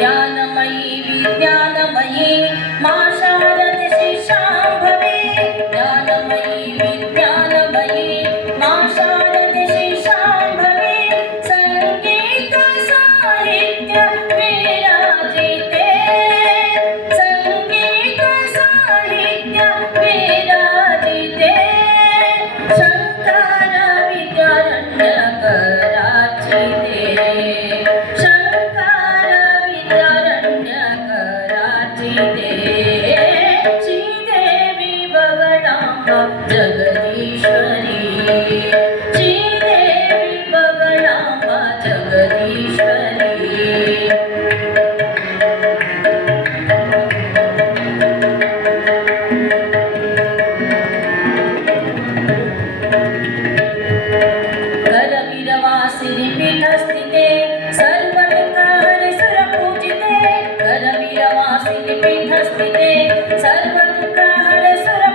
ज्ञानमयी विज्ञानमयी मा जगदीश्वरी। श्रीदेवी बगडाम्ब जगदीश्वरी। करवीरवासिनि पीठस्थिते सर्वविकार सुरपूजिते। करवीरवासिनि पीठस्थिते सर्वविकार सुरपूजिते।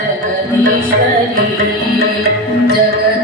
जगदीश्वरी जगद